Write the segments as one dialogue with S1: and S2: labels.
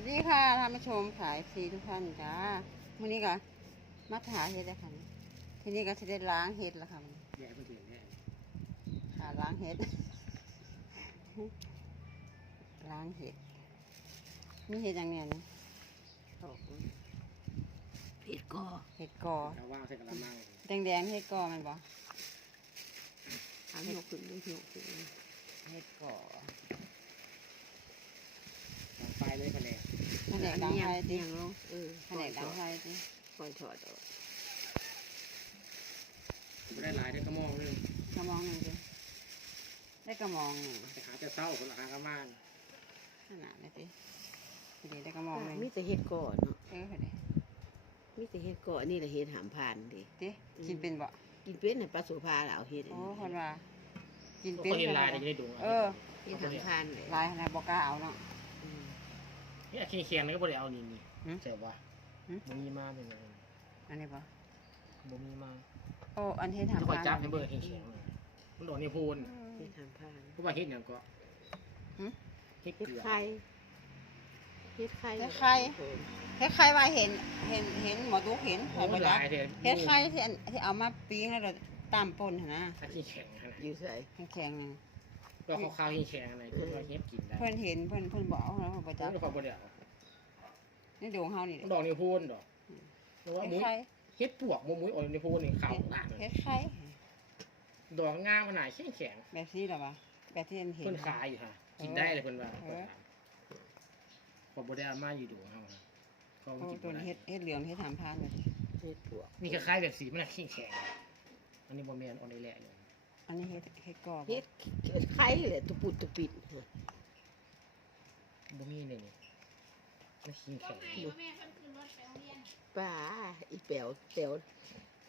S1: วัสดีค่ะท่านผู้ชมขายฟรีทุกท่านจ้าวันนี้ก็มาหาเห็ดแล้วค่ะทีนี้ก็จะได้ล้างเห็ดแล้วค่ะมื้อนี้
S2: แย่เพื่อนเห็นแน่
S1: หาล้างเห็ด ล้างเห็ด มีเห็ดอย่างเนี้ยนะโอ้โห
S3: เผ็ดก็
S1: เห็ดกอ
S2: ถ้าว่างใส่กระมัง
S1: แดงๆเห็ดกอมันบ่
S3: ทำยกขึ้นไม่ยกขึ้น
S1: เห็ดกอ
S2: ลองไฟเลยคะแนน
S1: แผนกดังไทย
S3: เตี
S1: ดิ
S3: ยงลงเออ
S1: แผนกดังไทยดิ
S3: คอยถอดออก
S2: ไม่ได้หลายได้ก็มองเลย
S1: กระมองหนึ่งดิได้กระมองหนึ่ง
S2: แต่ขาจะเศร้าคนละครั้งก็มาน
S1: ขนาดนี้ดิทีนี้ได้กระมองหนึ่ง
S3: มีแต่เห็ดก่อนเนาะ
S1: เออเห็ดดิ
S3: มีแต่เห็ดก่อนนี่แหละเห็ดหามผ่านดิ
S1: ดิกินเป็นบ่
S3: กินเป็นน่ะปลาสุภาแล้วเอาเห็ดอัน
S1: โอ้คนว่ากินเป็น
S2: เห็นลายได้ยังได้ดู
S1: เออ
S3: เห็ดหามผ่านลา
S1: ยนะบอกกล้าเอาเนาะ
S2: นี่เคียงเคียงนี่ก็บ่ได้เอานี่นี่
S1: หืม
S2: เจ็บวะ
S1: หืม
S2: บ่มีมาเป็นไง
S1: อันนี้ปะ
S2: บ่มีมา
S1: โอ้อันที่
S2: จะ
S1: ทำ
S2: คอย
S1: กา
S2: จับให้เบอร์เคียงเคียงเลยมันโดนนี่พูน
S3: เห็ดหามผ่าน
S2: เพราะว่าเฮ็ดอย่างก็เฮ็ด
S3: เห็ด
S2: ลือ
S3: ไข่เห็ดไข่
S1: เฮ็ดไข่เฮ็ดไข่ว่าเห็นเห็นเห็นหมอดูเห็น
S2: โอ้
S1: เห็นบ่
S2: ห
S1: จ๊ะ
S2: ลายเด้อ
S1: เฮ็ดไข่ที่อันที่เอามาปิ้งแล้วเราตามป่นหั่นนะ
S2: ถ้าขี้แข็งนาด
S3: อยู่ใส่
S1: แข็งๆ นั่น
S2: ก็ข้าวๆขี้แข็งอะไรเพื่อว่าเฮ็ดกินได้
S1: เพิ่นเห็นเพิ่นเพิ่นบอกเอาแล้วบ่
S2: จั
S1: จ๊ะ
S2: บความบ่ได้เอา
S1: นี่ดวงเฮานี่แห
S2: มัน
S1: ละ
S2: ดอกนี่พูนดอกเพราะว่า
S1: เฮ็ด
S2: มุ้ย
S1: ไข่
S2: เฮ็ดปวกมุ้ยมุ้ยอ่อนนี่พูนนี่ขาวต่างเล
S1: เฮ็
S2: ย
S1: ดไข่
S2: ดอกงามขนาดแข็งแข็ง
S1: แบบนี้เหรอวะแบบที่เห็น
S2: เพิ่นขายอยู่ค่ะกินได้เลยเพิ่นว่าเพิ่นถามพอบ่ได้เอามาอยู่ดูเฮานะเขา
S1: โอ้
S2: กิน
S1: ตัว
S2: บ่ได้
S1: นี้เฮ็ดเฮ็ดเหลืองเฮ็ดถามพานเลย
S3: เห็ดปวก
S2: นี่คล้ายๆแบบสีมันน่ะแข็งแข็งอันนี้บ่แม่นอ่อนได้แหละอยู่
S1: อันนี้เฮ็ดเฮ็ดกรอบ
S3: เห็ดเห็ดไข่เลยตุปุดตุปิด
S2: บ่มีเลยนี่มันแข็งแข็ง
S3: ป้าอีแป๋วแป๋ว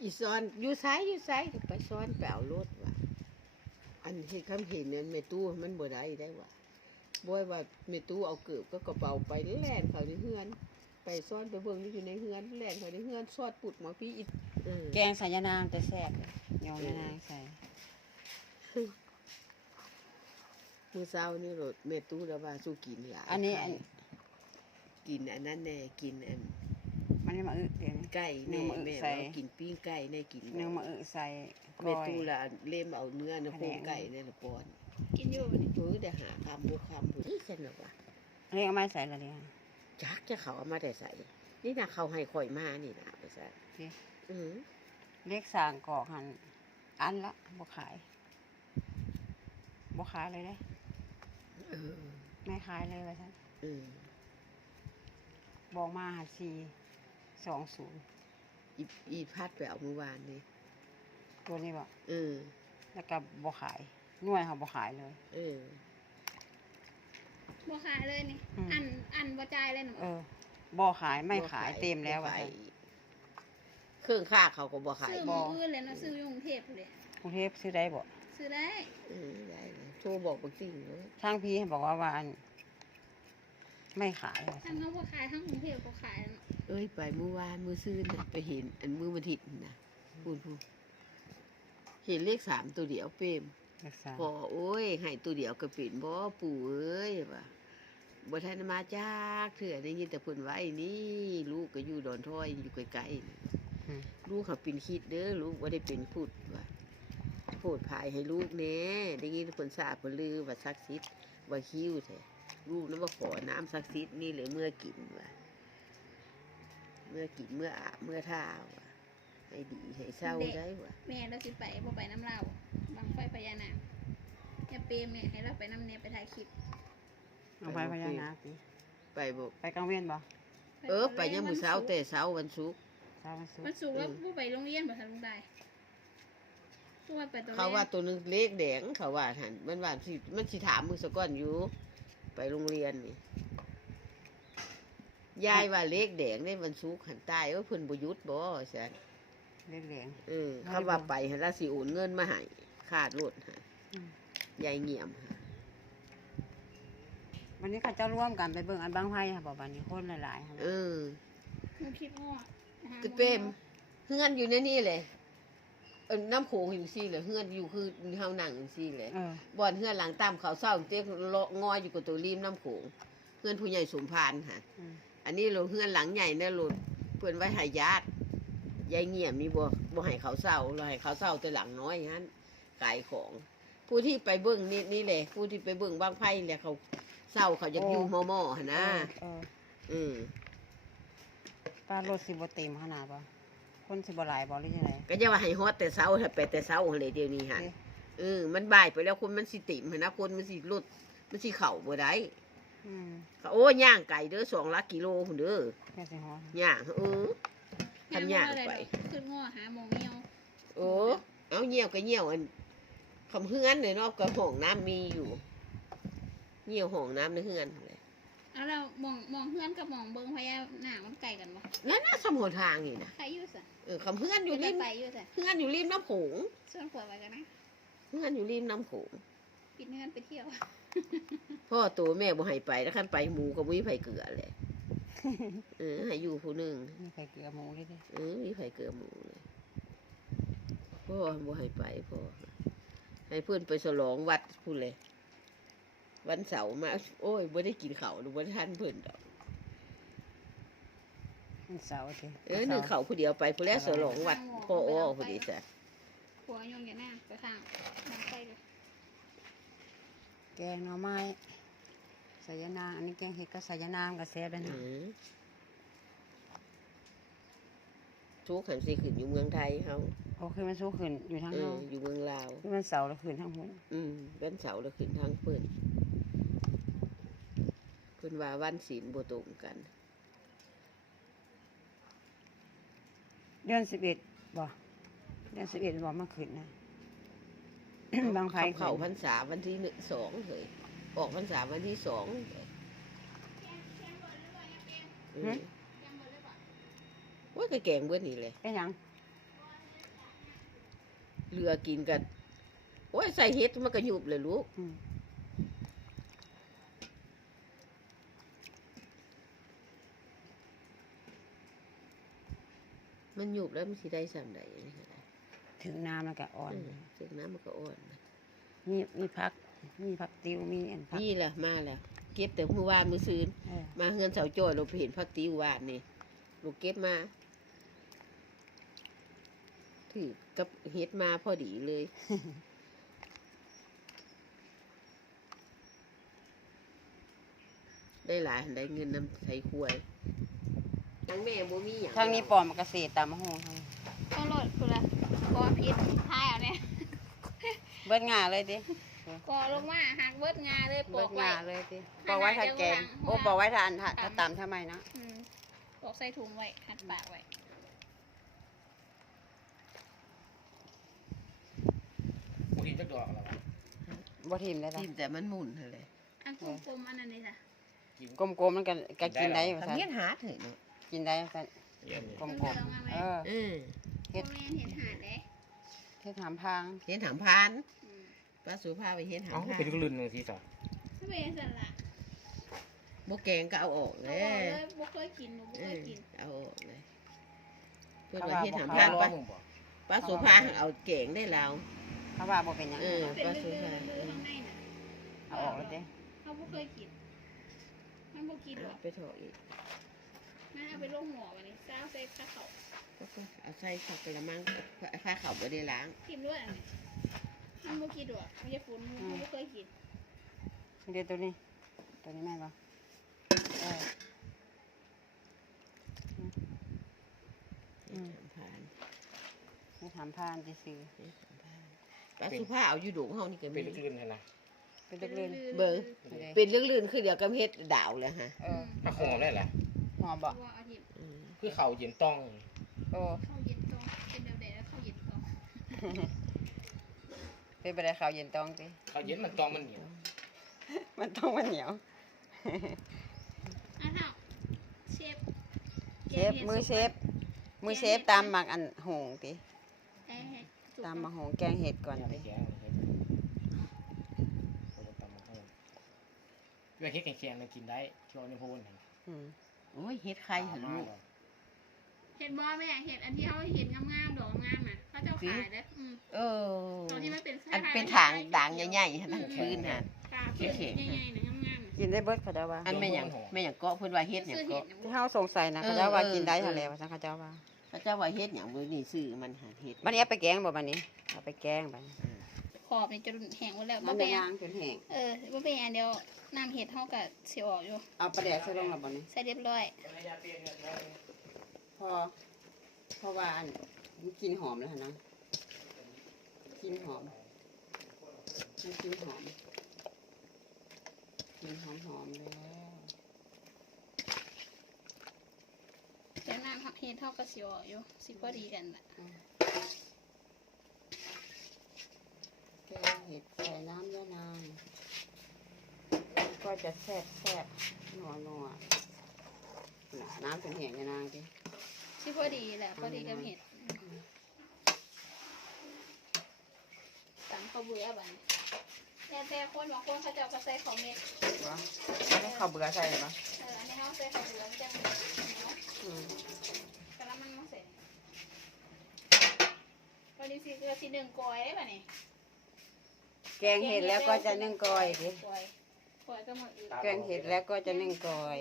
S3: อีซ้อนอยู่ไสอยู่ไสก็ไปซ้อนแป๋วรถว่ะอันเห็ดคำเห็นนั้นแม่ตู้มันบ่ได้ได้ว่ะบ่อยว่าแม่ตู้เอาเกือบก็กระเป๋าไปแล่นเขาในเฮือน ไปซ่อนไปเบิ่งอยู่ในเฮือนแล่นเขาในเฮือนซอดปุดหมาพี่อีเออ
S1: แกงใส่ยานางแต่แซ่บเลยยองยานางใส่
S3: มื้อเช้านี่รถแม่ตู้แล้วว่าสู้กินหลาย
S1: อันนี้อัน
S3: กินอันนั้นแน่กินอัน
S1: มันนี่มาอึเดี๋ยวนี้
S3: ไก่
S1: เนื้
S3: แน่
S1: อมะอึ
S3: แม่
S1: ใส่
S3: ว่ากินปิ้งไก่แน่กิน
S1: เนื้อมาอึใส่ก
S3: แม่
S1: อย
S3: ตู้ละเล่มเอาเนื้อนะ
S1: แผ
S3: โครง
S1: นก
S3: ไก่นี่ละปอน
S4: กินอยู่บัดนี้
S3: เพิ่นได้หาคำบ่คำบ่นี่ซั่นน่ะว่า
S1: อันนี้เอามาใส่ละเนี่ย
S3: จักจะเขาเอามาแต่ใส่ นี่น่ะเขาให้ข่อยมานี่น่ะไปซะ
S1: สิ
S3: อือ
S1: เรียกสร้างกอกหันอันละบ่ขาย บ่ขายเลยเด้
S3: เออ
S1: ไม่ขายเลยว่าซั่น
S3: เออ
S1: บอกมาหาสี่สองศูนย์
S3: อีอีพัดไปเอาเมื่อวานนี่
S1: ตัวนี้บ่
S3: เออ
S1: แล้วก็บ่ขายหน่วยเขาบ่ขายเลย
S3: เออ
S4: บ่ขายเลยนี่
S1: อืม
S4: อันอันบ่จ่ายเลยหนู
S1: เออบ่ขายไม่ขายเต็มแล้ว
S3: บ่
S1: ว่า
S3: ขาย
S1: ซั่น
S3: เครื่องค่าเขาก็บ่ขาย
S4: ซื้อ
S1: บ่
S4: มืออื่นเลยเนาะซื้ออยู่กรุงเทพเลย
S1: กรุงเทพซื้อได้บ่
S4: ซื้อได้
S3: เออได้เลย โทรบอกบางสิ่งเลย
S1: ทางพี่บอกว่าว่าอันไม่ขายว่า
S4: ทั้
S1: ซั่
S4: ง
S1: น
S4: เขาบ่ขายทั้งกรุงเทพก็ขายแล้วเนาะ
S3: เอ้ยไปเมื่อวานเมื่อซื้อน่ะไปเห็น อันมือวันทิตย์น่ะพูดพูดเห็นเลขสามตัวเดียวเปรม
S1: รักษา
S3: พอโอ้ยให้ตัวเดียวก็ปิ่นบ่ปู่เอ้ยว่าบ่ทันมาจากเถื่อได้ยินแต่เพิ่นไว้นี่ลูกก็อยู่ดอนท้อยอยู่ไกลๆนี่
S1: อืม
S3: ลูกเขาเป็นคิดเด้อลูกว่าได้เป็นพุทธว่า โปรดภายให้ลูกเน่ได้ยินคนทราบคนลือว่าศักดิ์สิทธิ์ว่าคิ้วแท้ลูกนั้นว่าขอน้ำศักดิ์สิทธิ์นี่เลยเมื่อกินว่าเมื่อกินเมื่ออาบเมื่อท่าว่าให้ดีให้เศร้าได้ว่า
S4: แม่เราสิไปบ่ไปน้ำเราบังไฟพญานาคอย่าเปรมแม่ให้เราไปน้ำเนี่ยไปถ่ายคลิป
S1: เอาไปพญานาคสิ
S3: ไปบอก
S1: ไปกลางเวียนบ่
S3: เออไปยังมือเช้าแต่เช้าวันศุกร์
S1: เช้าวันศุก
S4: มัน
S1: ร์
S4: สูงแล้วบ่ไปโรงเรียนบ่ทันลุงได้ ตัวาไปตรง
S3: เขาว่าตัวหนึงเลขแดงเขาว่าหันมันว่าสิมันสิถามมือสะก้อนอยู่ ไปโรงเรียนนี่ยายว่าเลขแดงในวันศุกร์หันใต้ว่าเพิ่นบ่หยุดบ่ซั่น
S1: เรียกเหลียง
S3: เออเขาว่าไปหันละสิโอนเงินมาให้ขาดรถให้
S1: อืม
S3: ยายเงียมค่ะ
S1: วันนี้เขาจะร่วมกันไปเบิ่งอันบางไพ่ค่ะบอกวันนี้คนหลายๆค่ะ
S3: เออ
S4: หนูคิดว่าหา
S3: จะเปรมเฮือนอยู่ในนี่เลย เออน้ำโขงอยู่ซี่เลยเฮือนอยู่คือเฮานั่งอยู่ซี่เลย
S1: เออ
S3: บ่อนเฮือนหลังตามเขาเศร้าเจ๊กเลาะงอยอยู่กับตัวริมน้ำโขงเพื่อนผู้ใหญ่สมพานค่ะ
S1: อืม
S3: อันนี้เราเพื่อนหลังใหญ่เนี่ยเราเพื่อนไว้ให้ญาติยายเงียบนี่บ่บ่ให้เขาเศร้าเราให้เขาเศร้าแต่หลังน้อยฮั่นขายของ ผู้ที่ไปเบิ่งนี่นี่แหละผู้ที่ไปเบิ่งบางไพ่แหละเขาเศร้าเขาอยากอยู่หม้อๆหั่นนะ
S1: เออ
S3: อืม
S1: ป้ารถสิบ่เต็มขนาดบ่ คนสิบ่หลายบ่หรือจังได
S3: ก็จะว่าให้ฮอดแต่เช้าถ้าไปแต่เช้าเลยเดี๋ยวนี้ฮะ
S1: เอ๊ะ
S3: เออมันบ่ายไปแล้วคนมันสิติ่มหั่นนะคนมันสิรุดมันสิเข่าบ่ได้
S1: อืม
S3: โอ้ย่างไก่เด้อสองลักกิโลพุ่นเด้อ
S1: แค่สิฮอด
S3: ย่างเออทำย่างไป
S4: ขึ้นง้อหาหมองเงียว
S3: โอ้เอาเหี่ยวก็เหี่ยวอันคำเฮือนเลยเนาะก็ห้องน้ำมีอยู่เหี่ยวห้องน้ำในเฮือน เลย
S4: เอาเรามองมองเพื่อนกับมองเบิ่งพญานาคมันไกลกันบ่
S3: นั่นน่ะสมหัวทางนี่นะ
S4: ใครอยู่ซะ
S3: เออคำเฮือนอยู่
S4: จะ
S3: ริม
S4: ไปอยู่ซะ
S3: เฮือนอยู่ริมน้ำโขง
S4: ส่วนขวดไว้กันนะ
S3: เฮือนอยู่ริมน้ำโขง
S4: ปิดเงินไปเที่ยว
S3: พ่อตัวแม่บ่ให้ไปแล้วคันไปหมูก็บ่มีไผเกลือเลยเออให้อยู่ผู้หนึง
S1: มีไข่เกลือหมูด้วยดิ
S3: เออมีไผเกลือหมูเลยพ่อบ่ให้ไปพ่อให้เพื่อนไปฉลองวัดพูดเลย วันเสาร์มา โอ้ยบ่ได้กินข้าวหรือบ่ได้ทานเพิ่นดอก
S1: มันเสาร์ดิ
S3: เออหนึ่งเขาผู้เดียวไปผู้แรกฉลองวัดพ่ออ้อผู้ดีจ้ะ
S4: หัวยงอย่างหน้าไปทางมองไปเลย
S1: แกงหน่อไม้ใส่ยานางอันนี้แกงเห็ดก็ใส่ยานางกับแซ่บด้วย
S3: อื
S1: นะ
S3: มทุกขันสิขึ้นอยู่เมืองไทยเฮา
S1: โอเคมันสู้ขึ้นอยู่ทาง
S3: เอ
S1: เฮา
S3: ออยู่เมืองลาว
S1: ที่มันเสาร์แล้วขึ้นทางหุ้น
S3: อืมวันเสาร์แล้วขึ้นทางเพิ่นเพิ่นว่าวันศีลบ่ตรงกัน
S1: เดือนสิบเอ็ดบ่เดือนสิบเอ็ดบ่มาขึ้นนะ บางไฟ
S3: เขา
S1: ขึ้
S3: เข้านพรรษาวันที่หนึ่งสองเลยออกพรรษาวันที่สองเลยอืมว่าก็แกงเบื่อนี่เลย
S1: เป็นหยัง
S3: เรือกินกัน โอ้ยใส่เฮ็ดมันก็ยุบเลยลูก
S1: อืม
S3: มันยุบแล้วมันสิได้สามใดนี่ก็ได้
S1: ถึงน้ำมันก็อ่อน
S3: เออเสียงน้ำมันก็อ่อนนะ
S1: มีมีพัก มีพักติวมีอันพัก
S3: นี่แหละมาแล้วเก็บแต่มือวานมือซืน
S1: เออ
S3: มาเงินเสาจ้อยเราไปเห็นพักติววานนี่ลูกเก็บมาถือกับเฮ็ดมาพอดีเลยได้หลายหันได้เงินน้ำใส่ควย ทั้งแม่บ่มีหยัง
S1: ทางนี้ปลอมเกษตรตามห้องทางนี้
S4: ก็โหลดคุณละกอพิษท้ายเอาเนี่ย
S1: เบิดงาเลยดิ
S4: กอลงมาหักเบิดงาเลยป
S1: เบิ
S4: อ
S1: ด
S4: กไว้
S1: งาเลยดิบอกไว้ถ้าแกงโอ้บอกไว้ถ้าอันถ้าถ้าตำทำไมนะ
S4: อืมปอกใส่ถุงไว้หัดปากไว้
S2: บ่กินจักดอกแล้ววะ
S1: บ่ทิมได้ละ
S3: ทิ่มแต่มันหมุนหั่นแหละ
S4: อันกลมๆอันนั้นนี่จ้ะ
S2: กิน
S1: กลมๆมันก็ก็กินได้อยู่
S3: ทำ
S1: ซั่น
S3: เงี้ยหาเถอะเนาะ
S1: กินได้ซั่น
S2: เยี่ยมเลย
S1: กลม
S4: เดี๋ยวเอามา
S1: ๆ
S4: ไว้
S1: เออ
S3: เออ
S1: เฮ็ด
S4: โมเมนเห็นหาดเด้
S1: เฮ็ดถามพาง
S3: เห็นถามพาน
S4: อืม
S3: ป้าสุภาพไปเห็นถาม
S2: เอ้า
S3: พาน
S2: เป็นกลืนหนึงสิสอ
S4: ถ้าเป็นสันละ
S3: บ่แกงก็เอาออกเล
S4: เอา
S3: ย
S4: ออกเลยบ่เคยกินหนูบ่
S3: เอ
S4: เคย
S3: อ
S4: กิน
S3: เอาออกเลยเพื่อนว่าเห็นถามพาน
S2: ร้อ
S3: ป้า
S2: มึงบ่
S3: ป้าสุภาเอาแกงได้แล้ว
S1: เขาว่าบ่เป็นหยัง
S3: เออ
S4: เป็น
S3: ป้า
S4: เรื่
S3: สุ
S4: อง
S3: ภา
S4: ๆข้างในน่ะ
S1: เอาออกแล้วเด้
S4: เขาบ่เคยกินมันบ่กินหรอก
S3: ไปถออีก
S4: มันเอาไปลงหม้อวันนี้ซาวใส่ข้าวเขา
S3: เอาใส่ขับกระมังผ้าขาวบ่ได้ล้าง
S4: กินด้วยอันนี้มันบ่กินหรอกมันจะฝุ่นมันบ่เคยกิน
S1: เดี๋ยวตัวนี้ ตัวนี้แม่นบ่เออ
S3: เห็นถามพาน
S1: ให้ถามพานซื่อ
S3: เห็นถามพานป้าสุภาเอาอยู่ดงเฮานี่ก็
S2: เป็
S3: มี
S2: นกลืนๆหั่นนะ
S1: ๆเป็นเล็ก
S3: เบิ่ง
S1: ๆ
S3: เป็นเรื่องลื่นคือเดี๋ยวกำเฮ็ดดาวเลยฮะ
S1: เออ
S2: ถ้าหอมได้แหละ
S1: หอมบ่
S4: ว่าเอาหยิบ
S3: อืม
S2: คือเขาเย็นต้อง
S1: โอ้
S4: ข้าวเย็นตองเป็นแบบใดแล้วข้าวเย็นตอง
S1: เป็นไปได้ข้าวเย็นต้องติ
S2: เขาเย็นมันต้องมันเหนียว
S1: มันต้องมันเหนียว
S4: อะเท่าเชฟ
S1: เชฟมือเชฟมือเชฟตามหมักอันหงติ
S4: เอ้ยสุก
S1: ตามหมักหงแกงเห็ดก่อน
S2: อย่าไป
S1: ติ
S2: แกงเลยครับเอาไปตำมาให้เวลาเฮ็ดแข็งๆน่ะกินได้ช่วงนี้พูน
S1: อืม
S3: โอ้ยเฮ็ดไข่หันลูก
S4: เห็ดบ่แม่เห็ดอันที่เขาเห็ดงามๆดอกงามๆน่ะเขาเจ้าขายเด้ออืม
S3: เออ
S4: ตอนที่มันเป็น
S3: อันเป็นถางด่างใหญ่ๆฮะทั้งคืนฮะ
S4: กาบเป็นใหญ่ๆน่ะงามๆน่ะ
S1: กินได้เบิดเขาเจ้าว่า
S3: อันแม่หยังแม่หยังเกาะเพิ่นว่าเฮ็ดหยัง
S4: ซื้อเห็
S3: เกาะ
S4: ด
S1: ที่เฮาสงสัยนะ
S3: เออ
S1: เขาเจ้าว่า
S3: เออ
S1: กินได้
S3: เออ
S1: หั่นแหละว่าซั่นเขาเจ้าว่า
S3: พระเจ้าว่าเฮ็ดหยังมื้อนี้ซื้อมันหาเฮ็ด
S1: บัดนี้เอาไปแกงบ่บัดนี้เอาไปแกงบัดนี้
S4: ขอบนี่จนแห้งหมดแล้ว
S1: มั
S4: บ่
S1: น
S4: เป็
S1: เป็นน
S4: หยั
S1: ยางงจนแห้ง
S4: เออบ่เป็นหยังเดี๋ยวน้ำเห็ดเฮาก็สิออกอยู่
S1: เอาปลาแดกใส่ลงแล้วบัดนี้
S4: ใส่เรียบร้อย
S1: พอเพราะว่าอันมันกลินหอมแล้วหั่นนะกลินหอมมันกลินหอมกลินหอมหอมๆแล้ว
S4: เดี๋ยวน้ำเห็ดเฮาก็สิออกอยู่สิพอดีกันล่ะ
S1: แกงเห็ดใส่น้ำยะนางมันก็ จะแซ่บแซ่บนัวนัวน่ะน้ำเป็นแห้งยะนางดิ
S4: สิพอดีแหละพอดีกับเห็ดตำข้าวเบื่อบัดนี้แต่แต่คนบางคนเขาเจ้าก็ใส่ข้าวเม็ด
S1: วะไม่ข้าวเบื่อใส่ปะ
S4: เอออันนี้เฮาใส่ข้าวเบื่อมันจะเหนียว
S1: อืม
S4: กะละมังมาใส่วันนี้สิเกลือสิหนึ่งกอยได้ป่ะนี่
S1: แกงเห็ดแล้วก็จะนึ่งกอยดิ
S4: กอย กอยก็หมดอีก
S1: แกงเห็ดแล้วก็จะนึ่งกอย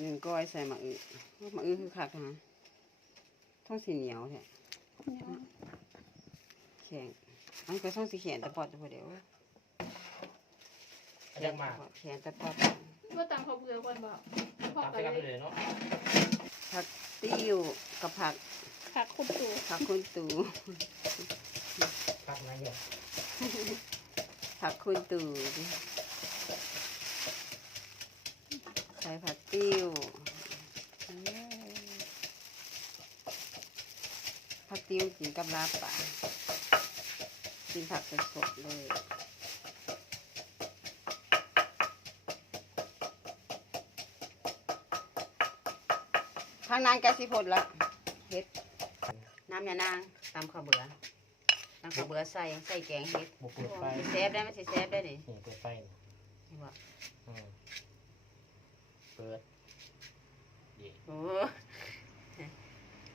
S1: หนึ่งก้อยใส่หมะอึหมะอึคือคักนะท้องสีเหนียวแท้แข็งอันก็ท้องสีแข็งแต่ปอดแต่พอเดียว
S2: เรียกมา
S1: แข็งแต่ปอด
S4: ว่าตำข้าวเบื่อก่อนบอกพอ
S2: ตาม
S4: กั
S2: ไป
S4: น
S2: กัน
S4: เลย
S2: เลยเนาะ
S1: ผักติ้วกับผัก
S4: ผักคุณตู
S1: ผักคุณตู
S2: พักนะเนี่ย
S1: ผักคุณตูดิใส่ผักติ้วเอ้ยผักติ้วกินกับลาบป่ากินผักสดๆเลยข้างนางแกสิพดละเฮ็ด น้ำยานางตามข้าวเบื่อตามข้าวเบื่อใส่ใส่แกงเฮ็ด
S2: บุกเปิดไฟ
S1: สิเซฟได้ไหมสิเซฟได้ดิ
S2: นี่เปิดไฟนี่
S1: นี่ว่า
S2: อืมเปิดเย่
S1: โอ้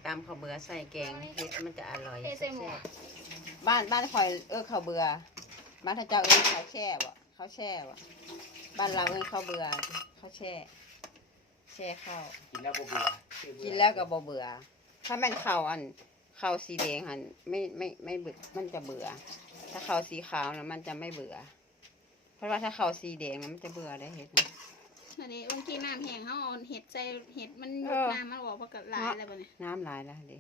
S1: ตามข้าวเบื่อใส่แกงเฮ็ดมันจะอร่อย
S4: เทใส่หม้อ
S1: บ้านบ้านคอยเออข้าวเบื่อบ้านท่าเจ้าเอ้ยข้าวแช่บ่ข้าวแช่บ่บ้านเราเอ้ยข้าวเบื่อข้าวแช่ แช่ข้าว
S2: กินแล้วบ่เบื่อ
S1: กินแล้วก็บ่เบื่อถ้าแม่นข้าวอัน ข้าวสีแดงหันไม่ไม่ไม่เบื่อมันจะเบื่อ ถ้าข้าวสีขาวนะมันจะไม่เบื่อ เพราะว่าถ้าข้าวสีแดงนะมันจะเบื่อได้เห็ดนะ
S4: อันนี้บางทีน้ำแห้งเขาเอาเห็ดใส่เห็ดมัน
S1: เอ
S4: ยุบ
S1: อ
S4: น้ำมันออกมากับลายแล้วป่ะเนี่ย
S1: น้ำลายแล้วดิ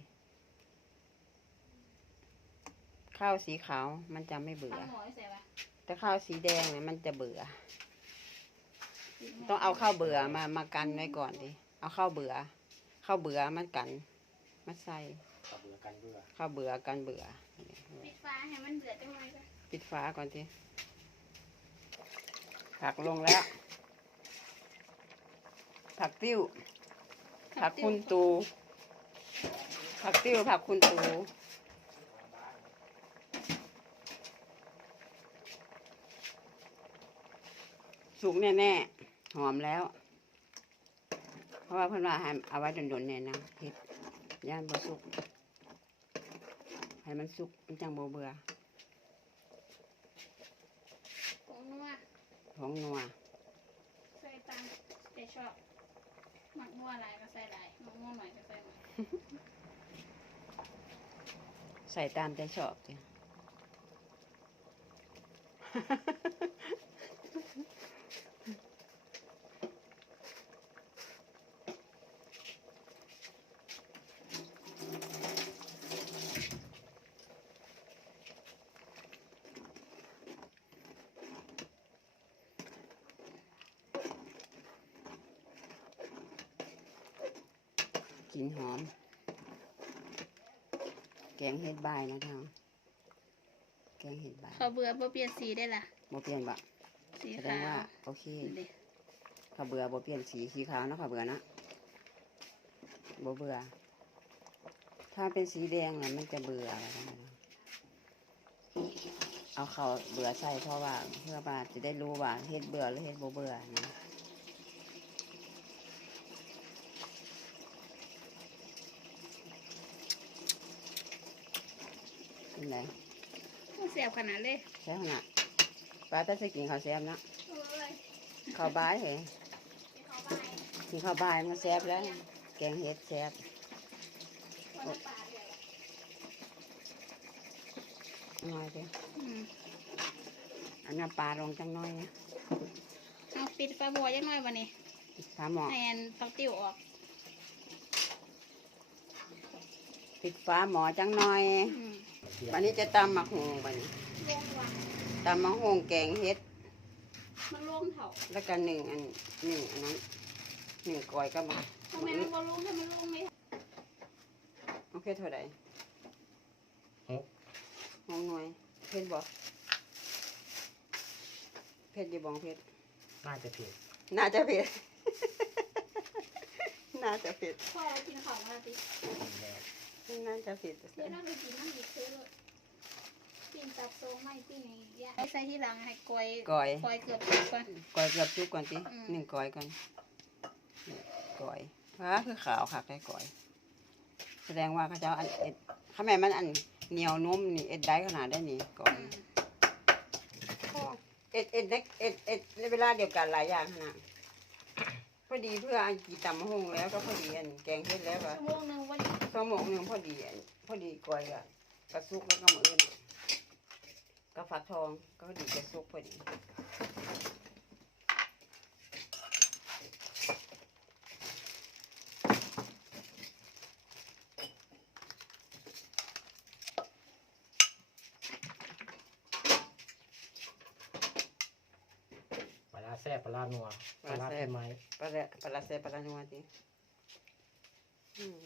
S1: ข้าวสีขาวมันจะไม่เบื่อ
S4: ข้าวหมอใส่ปะ
S1: แต่ข้าวสีแดงเนี่ยมันจะเบื่อ ต้องเอาข้าวเบื่อมามากันไว้ก่อนดิ เอาข้าวเบื่อ ข้าวเบื่อมันกันมาใส่
S2: กับเบื่อกันเบื่อ
S1: ข้าวเบื่อกันเบื่อ
S4: ปิดฟ้าให้มันเดือดจังเลยจ้ะ
S1: ปิดฝาก่อนทีผักลงแล้ว ผักติ้ว ผักคุณตู ผักติ้ว ผักคุณตูสุกแน่ๆหอมแล้ว เพราะว่าเพิ่นว่าให้เอาไว้ดนๆเนี่ยนะเผ็ดย่านบ่สุก ให้มันสุกมันจังบ่เบื่อ
S4: ผงนัว
S1: ของนัว
S4: ใส่ตามใจชอบหมักนัวหลายก็ใส่หลายหมักนัวหน่อยก็ใส่หน่อย
S1: ใส่ตามใจชอบจ้ะ กลินหอม แกงเห็ดบายนะทางแกงเห็ดบาย
S4: เขาวเบื่อบ่เปลี่ยนสีได้ล่ะ
S1: บ่เปลี่ยนบะ
S4: สี
S1: แสด
S4: ขาง
S1: ว่าวโอเค
S4: นี่
S1: ข้าวเบื่อบ่เปลี่ยนสีสีขาวเนาะข้าวเบื่อนะบ่เบื่อ ถ้าเป็นสีแดงน่ะมันจะเบื่ออะไรประมาณนั้นเอาข้าวเบื่อใส่เพราะว่าเพื่อว่าจะได้รู้ว่าเฮ็ดเบื่อหรือเฮ็ดบ่เบื่อนะ เป็นไง
S4: แซ่บขนาดเลย
S1: แซ่บขนาดปลาแต่จะกินข้าวแซ่บเนาะ
S4: เอ้ย
S1: ข้าวบายเหรอ
S4: เดี๋ยวเขาไป
S1: กินข้าวบายมันแซ่บแล้ว แกงเห็ดแซ่บ
S4: คนละปลาเดียว
S1: น้อยเด้อ
S4: อืม
S1: อันนี้ปลาลงจังน้อยนะ
S4: เอาปิดฝาบัวยังน้อยวันนี้
S1: ถามหมอ
S4: แอนฟักติ้วออก
S1: ปิดฟ้าหมอจังน้อย
S4: อืม
S1: วันนี้จะตำมักฮงวันนี้
S4: ลงวัน
S1: ตำมักฮงแกงเห็ด
S4: มันลงเถา
S1: แล้วก็หนึ่งอันหนึ่งอันนั้นหนึ่งกอยก็มา
S4: ทำไมมันบ่ลงถ้ามันลงไหม
S1: โอเคเท่าไหร่
S2: หก
S1: หงหน่วยเพชรบอกเพชรอยี่บองเพชร
S2: น่าจะผิด
S1: น่าจะเพชรน่าจะเพชร
S4: พ่อเรากินของมาติ
S2: แล้ว
S1: น่าจะเพชร
S4: เดี๋ยวเราไปกินน้ำอีกซื้อเลยกินตับทรงไม่กินไอ้ยาไอ้ใส่ที่หลังให้กอย
S1: กอย
S4: กอยเกือบสุกก่อน
S1: กอยเกือบทุกก่อนสิ
S4: อืม
S1: หนึ่งกอยก่อนนี่กอยฟ้าคือขาวค่ะได้กอย แสดงว่าเขาเจ้าอันเอ็ดข้าแม่มันอันเหนียวนุ่มนี่เอ็ดได้ขนาดได้นี่กอย
S4: อืม
S1: เอ็ดเอ็ดเล็กเอ็ดเอ็ดในเวลาเดียวกันหลายอย่างขนาดพอดีเพื่ออันกีตำมะฮงแล้วก็พอดีอันแกงเฮ็ดแล้วก็
S4: ชั่วโมงหนึ่งวันนี้
S1: สองโมงหนึ่งพอดีอันพอดีกอยก็กระซุกแล้วก็มืออื่นก็ฟักทองก็พอดีกระซุกพอดี
S2: ปลาร้าแซ่บปลาร้านัวปลาร้าเป็นไม้
S1: ปลาละปลาละเซปลาละนัวทีอืม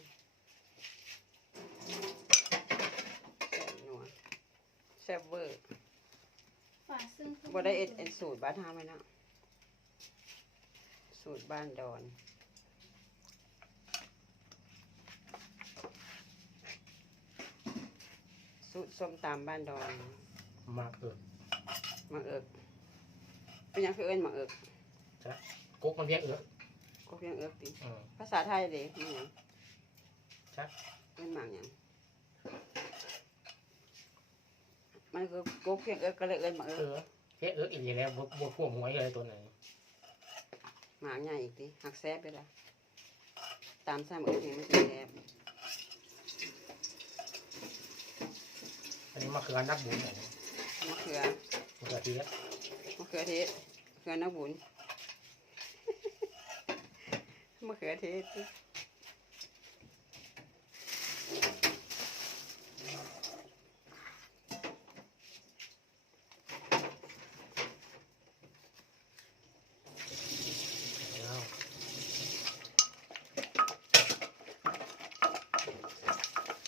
S1: แซ่บนัวแซ่บเวอร์
S4: ฝาซึ่ง
S1: บ่ได้เอ็ดเอ็ดสูตรบ้านทาไหมนะสูตรบ้านดอนสูตรส้มตำบ้านดอน
S2: มากเออ
S1: มาเอิกเป็นหยังคือเอิ้นมาเอิก
S2: จ้ะกุ๊กมันเพียงเออ
S1: ก็เพียงเอิกติ
S2: อืม
S1: ภาษาไทยเลยมันหยัง
S2: จ้ะ
S1: เอิ้นหมากหยัง มันคือกุ๊กเพียงเอิกก็เลยเอิ้นมาเอิ
S2: เอกอเพียงเอออีกแล้วบวบวพ่วงหัวอะไรตัวไหน
S1: หมากใหญ่อีกติหักแซ่บไปละตามซ้ำเอิกนี่มันสิแซ่บ
S2: อันนี้มะเขือนักบุญอันนี้
S1: มะเขือ
S2: มะเขือเทศ
S1: มะเขือเทศมะเขือน้ำบุญมะเขือเทศ
S2: แล้ว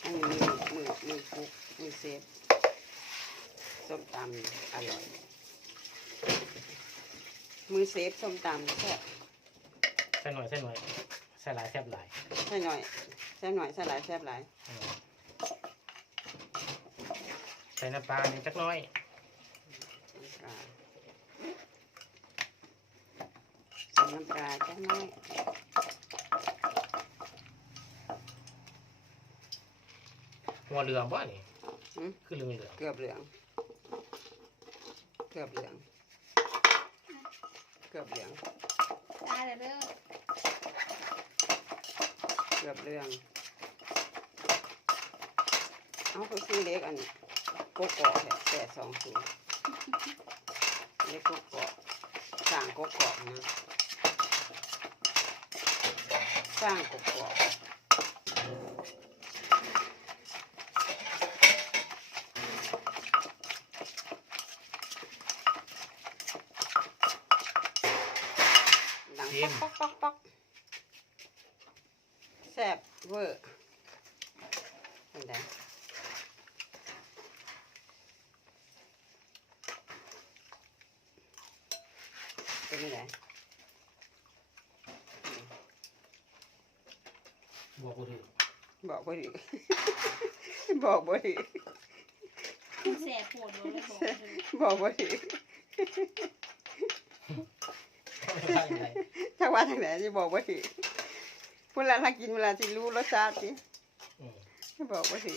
S1: อันนี้มือมือมือคุกมือเซฟส้มตำอร่อย มือ เซฟส้มตำแซ่บ
S2: ใส่หน่อยใส่หน่อยใส่หลายแซ่บหลาย
S1: ใส่หน่อยแซ่บหน่อยใส่หลายแซ่บหลาย
S2: อืมใส่น้ำปลาเนี่ยจักหน้อย
S1: น้ำปลาใส่น้ำปลาจักหน้อย
S2: หัวเหลืองบ่นี่
S1: หืม
S2: คือเหลืองเหลือง
S1: เกือบเหลืองเกือบเหลือง เกือบเหลือง
S4: ตายแล้วเด้อ
S1: เกือบเหลือง เอาคือซื้อเล็กอันโกกอกแหละแปดสองศูนย์เล็กโกกอกสร้างโกกอกนะสร้างโกกอก บ่ดีบอกบ่ดี
S4: ผู้บวดเลยบอกเลย
S1: บอดีถ้าว่าทางไหนจะบอกบ่ดีเวลาถ้ากินเวลาที่รู้รสชาติสิบอกบ่ดี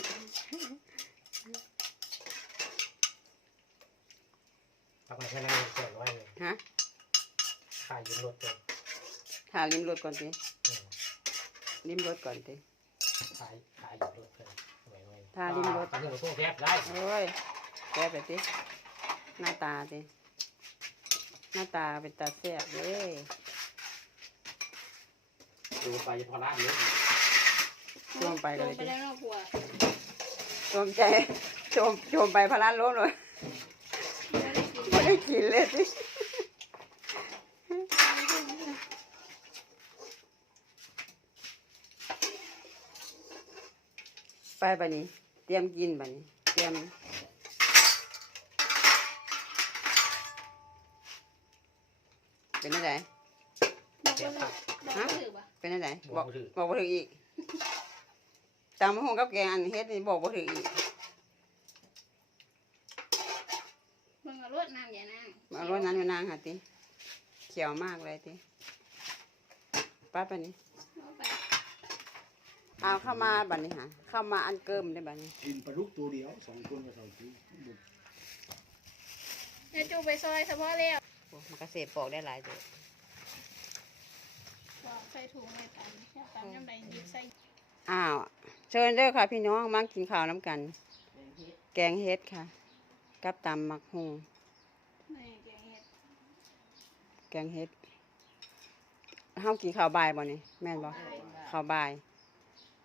S2: เอาไปแค่นั้นเสียงไว้เลย
S1: ฮะ
S2: ถ่ายยืมรถก่อน
S1: ถ่ายริมรถก่อนสิริมรถก่อนสิ
S2: ขายขายยืมรถเลยไว้ไว้
S1: ทาริมรถ
S2: ตอนนี้เราต้องแคบได้
S1: โอ้ยแกะไปสิหน้าตาสิหน้าตาเป็นตาแซ่บเลย
S2: ดูไปพอละเยอะ
S1: ช่วงไปกันเลย
S4: ไป
S1: สิ
S4: แล้วเนาะผัว
S1: ชมใจชมชมไปพลานล้มเลย
S4: ไม่ได้กิน
S1: ไม่ได้กินเลยสิ ไปบันนี้ เตรียมกินบันนี้ เตรียมเป็นอะไร
S4: บอกว่าบอกว่าถือป่ะ
S1: เป็นอะไร
S2: บบอ
S1: อกก
S2: ถือ
S1: บอกบ่ถึงอีกตามมาหงกับแกงอันเฮ็ดนี่บอกบ่ถึงอีก
S4: มึงเอารวดน้ำอย่านาง
S1: เอารถนั้นมานางหาติเขียวมากเลยติป้าปะนี้
S4: เอาไป
S1: เอาเข้ามาบัดนี้ค่ะเข้ามาอันเกิมได้บัดนี้
S5: กินปลาดุกตัวเดียวสองคนกับสองตัวบุก
S4: เดี๋ยวจูไปซอยเฉพาะแล้ว
S1: โอ้มันก็เสพปอกได้หลายตัว
S4: บอกใส่ถุงเลยตันแค่ตันยังไงหยิบใส่
S1: อ้าวเชิญเด้อค่ะ พี่น้องมากินข้าวน้ำกัน แกงเฮ็ดค่ะ กับตำมักฮุง
S4: ในแกงเห็ด
S1: แกงเฮ็ดเฮากินข้าวบ่ายบ่นี่แม่นบ่ข้าวบ่าย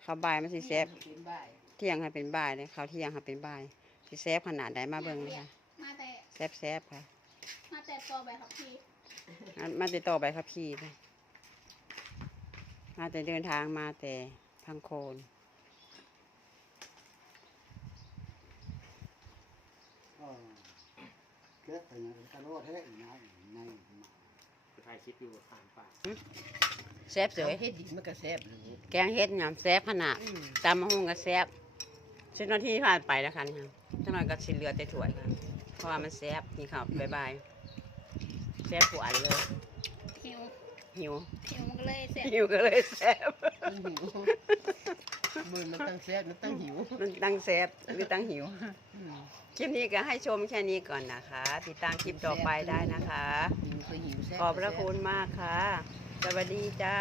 S1: ข้าวบ่ายมันสิแซ่บ
S3: เป็นบ่าย
S1: เที่ยงให้เป็นบ่ายเลยข้าวเที่ยงให้เป็นบ่ายสิแซ่บขนาดใดมาเบิ่งเลยค่ะ
S4: มาแต่
S1: แซ่บแซ่บๆค่ะ
S4: มาแต่ตัวใบขับขี่
S1: อันมาติดต่อใบขับขี่เลยมาแต่เดินทางมาแต่พังโคน
S5: ก็เกิดไปนะกระโดดแท้อีกนะในมา
S2: ถ่ายคลิปอยู่ผ่านปาก
S1: แซ่บเส
S3: เสื
S1: ย
S3: เฮ็ดดินมันก็แซ่บเลย
S1: แกงเฮ็ดยำแซ่บขนาด
S3: อืม
S1: ตำมะฮุ่งก็แซ่บชุดนาทีผ่านไปแล้วค่ะนี่ค่ะจังหน่อยก็สิเหลือแต่ถ้วยค่ะเพราะว่ามันแซ่บนี่ค่ะบ๊ายบายแซ่บผู้อันเลย
S4: หิว
S1: หิว
S4: หิวมันก็เลยเสร็จ
S1: หิวก็เลยแซ่บ
S3: หิวมือมันตั้งแซ่บมันตั้งหิว
S1: มันตั้งแซ่บหรือตั้งหิว คลิปนี้ก็ให้ชมแค่นี้ก่อนนะคะ ติดตามคลิปต่อไปได้นะคะ
S3: หิวก็หิวแซ่บ
S1: ขอบพระคุณมากค่ะ สวัสดีจ้า